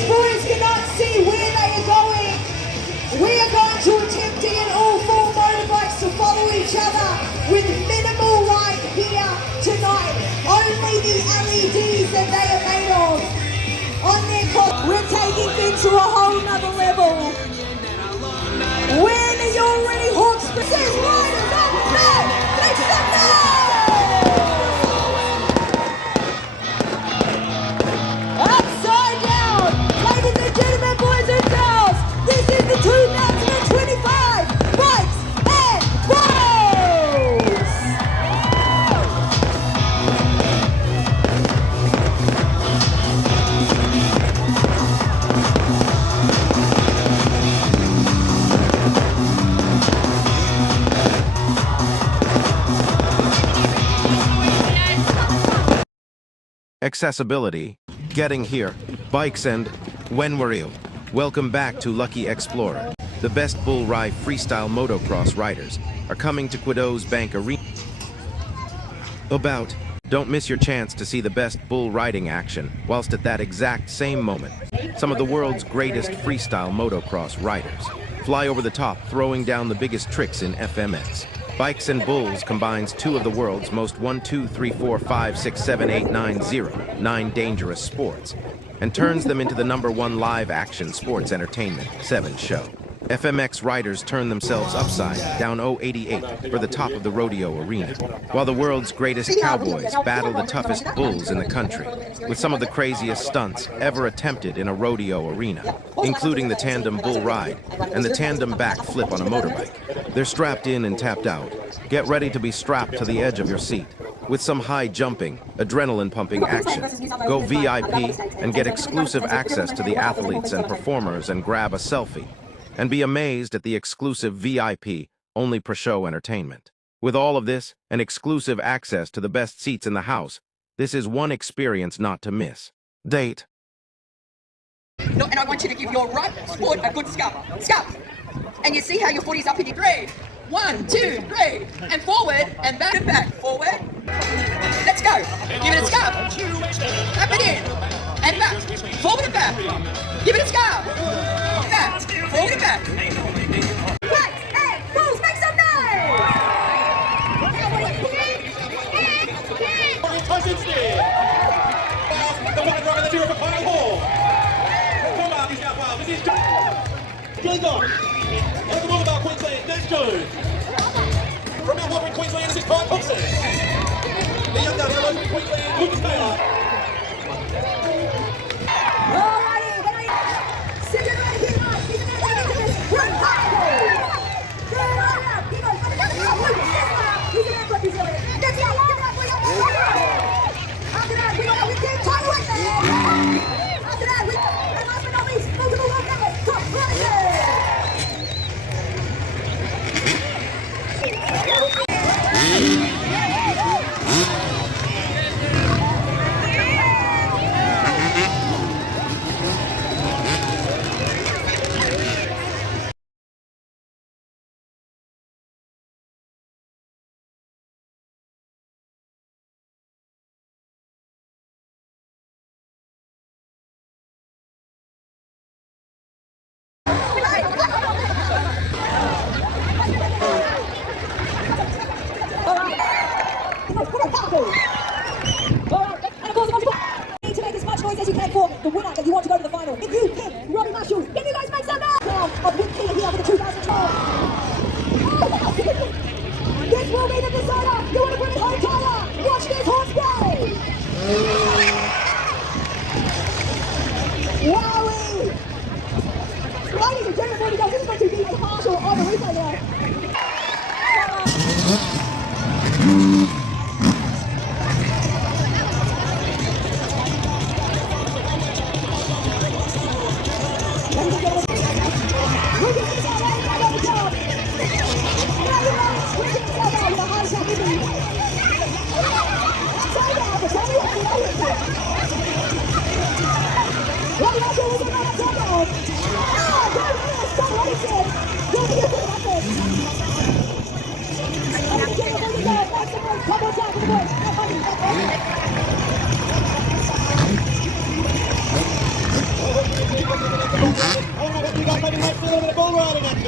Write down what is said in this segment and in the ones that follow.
these boys cannot see where they are going, we are going to attempt to get all four motorbikes to follow each other with minimal light here tonight. Only the LEDs that they are made of on their cost. We're taking things to a whole nother level. When you're ready, Hawkesbury says riders up now. Make some noise! Upside down, ladies and gentlemen, boys and girls. This is the 2025 Bikes and Balls. Accessibility, getting here, bikes and when we're ill. Welcome back to LuckyXplorer. The best bull ride freestyle motocross riders are coming to Quedo's Bank Arena. Don't miss your chance to see the best bull riding action, whilst at that exact same moment, some of the world's greatest freestyle motocross riders fly over the top, throwing down the biggest tricks in FMX. Bikes and Bulls combines two of the world's most 1, 2, 3, 4, 5, 6, 7, 8, 9, 0, 9 dangerous sports, and turns them into the #1 live action sports entertainment 7 show. FMX riders turn themselves upside down 088 for the top of the rodeo arena, while the world's greatest cowboys battle the toughest bulls in the country, with some of the craziest stunts ever attempted in a rodeo arena, including the tandem bull ride and the tandem backflip on a motorbike. They're strapped in and tapped out. Get ready to be strapped to the edge of your seat, with some high jumping, adrenaline pumping action. Go VIP and get exclusive access to the athletes and performers and grab a selfie. And be amazed at the exclusive VIP, only per-show entertainment. With all of this and exclusive access to the best seats in the house, this is one experience not to miss. Date. No, and I want you to give your right foot a good scuff. Scuff! And you see how your foot is up in your 3. 1, 2, 3. And forward, and back and back. Forward. Let's go. Give it a scuff. Tap it in. And back. Forward and back. Give it a scuff. Back. Forward and back. Right, and Bulls, make some noise! The white rock of the Europe of Pine Hall. Come on, these guys, this is Good luck. Welcome all about Queensland, Nash Jones. From Mount Wobbery, Queensland, this is Brian Thompson. The young guy from Queensland, Lucas Taylor. Alrighty, when I sit down right here, guys, he's going to take it to this one powerful. Good on up, he goes, he's going to put this away. Let's go, give it up, we got one. After that, we got a weekend title right there. After that, and last but not least, multiple world records, top riders. Need to make as much noise as you can for the winner that you want to go to the final. If you pick Robbie Marshall, can you guys make some noise? Of Wick Peter here for the 2012. This will be the decider. You want to bring it home, Tyler? Watch this Hawkesbury. Wowie! Ladies and gentlemen, this is going to be Marshall on the replay there.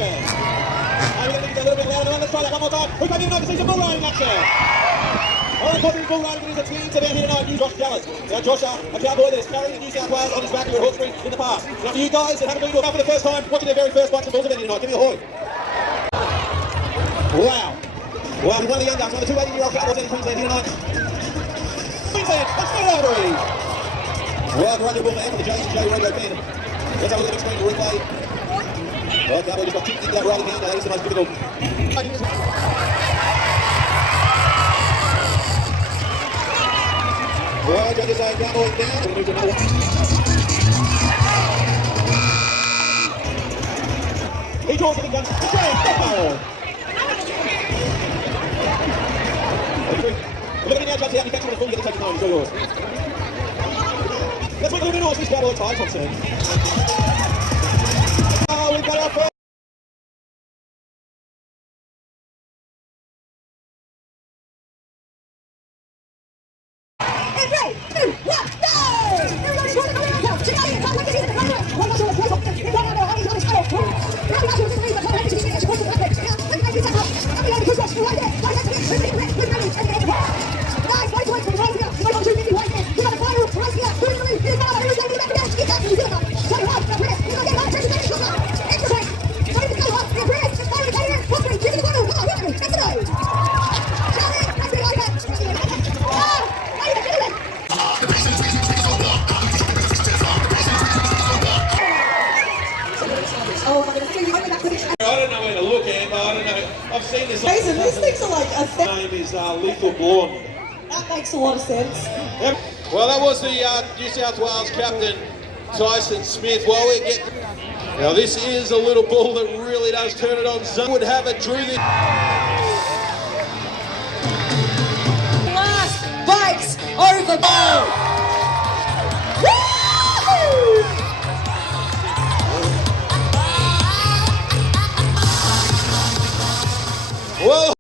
action. And we're going to make it a little bit louder. Let's try that one more time. We've got you to see some bull riding action. All right, Hawkesbury bull riding is a team event here tonight. New Josh Dallas. Now, Josh, a cowboy that is carrying New South Wales on his back here at Hawkesbury in the past. Now, for you guys that haven't been to a for the first time, watching their very first bunch of bulls event here tonight, give me a hoy. Wow. Wow, he's one of the young guys, one of the 2 18-year-old cowboys in Queensland here tonight. Queensland, that's not Hawkesbury. Well, great little bull man for the J rodeo fan. Let's have a look at the screen to replay. Well, cowboy just got kicked into that riding hand. Now, that is the most difficult. Well, judges say cowboy down. We'll move to another one. He draws it against the foul. Look at him now, judge out. He's back to the full. Get the taking home. It's all yours. Let's make a little bit of noise. This cowboy time, Thompson. Oh, we've got our first. I don't know where to look, Amber. I don't know. I've seen this. Jason, these things are like a His name is Lethal Blonde. That makes a lot of sense. Yep. Well, that was the New South Wales captain, Tyson Smith. Well, we get. Now, this is a little bull that really does turn it on. Zone would have it, drew this. Last bikes over bow. Well.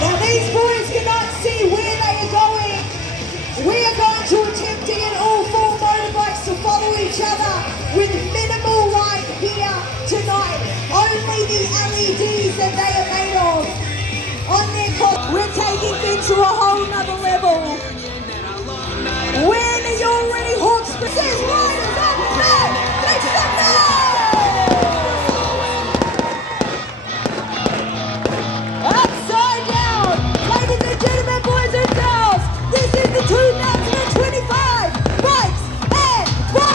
Now these boys cannot see where they are going. We are going to attempt to get all 4 motorbikes to follow each other with minimal light here tonight. Only the LEDs that they are made of on their cost. We're taking things to a whole nother level. When are you ready, Hawkesbury? Says riders up the back. Make some noise! Upside down, ladies and gentlemen, boys and girls, this is the 2025 Bikes and Balls!